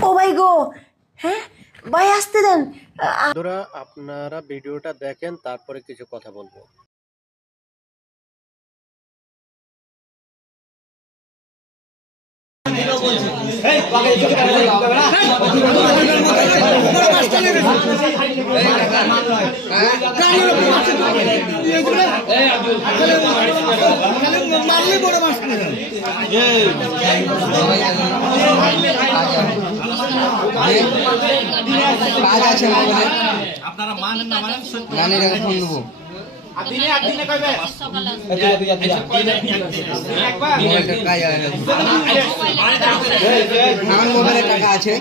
ও ভাই গো হ্যাঁ ভাই আসতে দেন বন্ধুরা আপনারা ভিডিওটা দেখেন তারপরে কিছু কথা বলব কাজ আছে মোবাইলে আপনারা মানেন না মানেন সত্যি নানির আগে ফোন দেবো মোবাইলটা কাজ আছে নান মোবাইলে টাকা আছে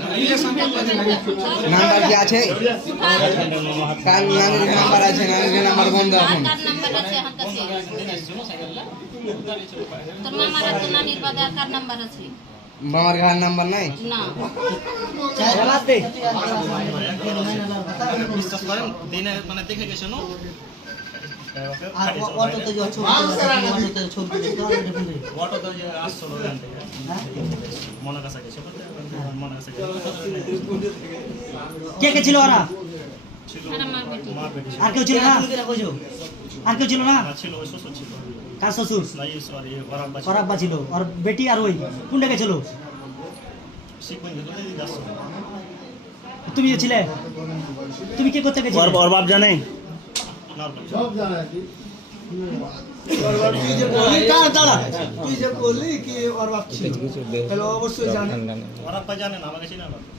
নাম্বার কি আছে কার নানির নাম্বার আছে নানির নাম্বার বন্ধ এখন কার নাম্বার আছে আমার কাছে তোর মামার নানির বাদে আর কার নাম্বার আছে? মামার ঘর নাম্বার নাই না বিশ্বাস করেন দিনে মানে দেখে গেছে। নো অটোতে যে মনে কাছে গেছে মনে কাছে কে কে ছিল ওরা? আর ছিল। আর কেউ ছিল না? আর কেউ ছিল না? আর ছিল ওই শ্বশুর ছিল। কার শ্বশুর? না এই সরি ওর আব্বা ওর ছিল। ওর বেটি আর ওই কোন জায়গায় ছিল? তুমি তুমি ছিলে? তুমি কি করতে গেছিলে ওর বাপ জানে? না ওর জানে না আমাকে না অটো থেকে চলে যাচ্ছে এই চড়েছে ওই অটো থেকে এই চড়েছে ডাক্তারের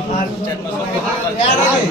యాదగిరి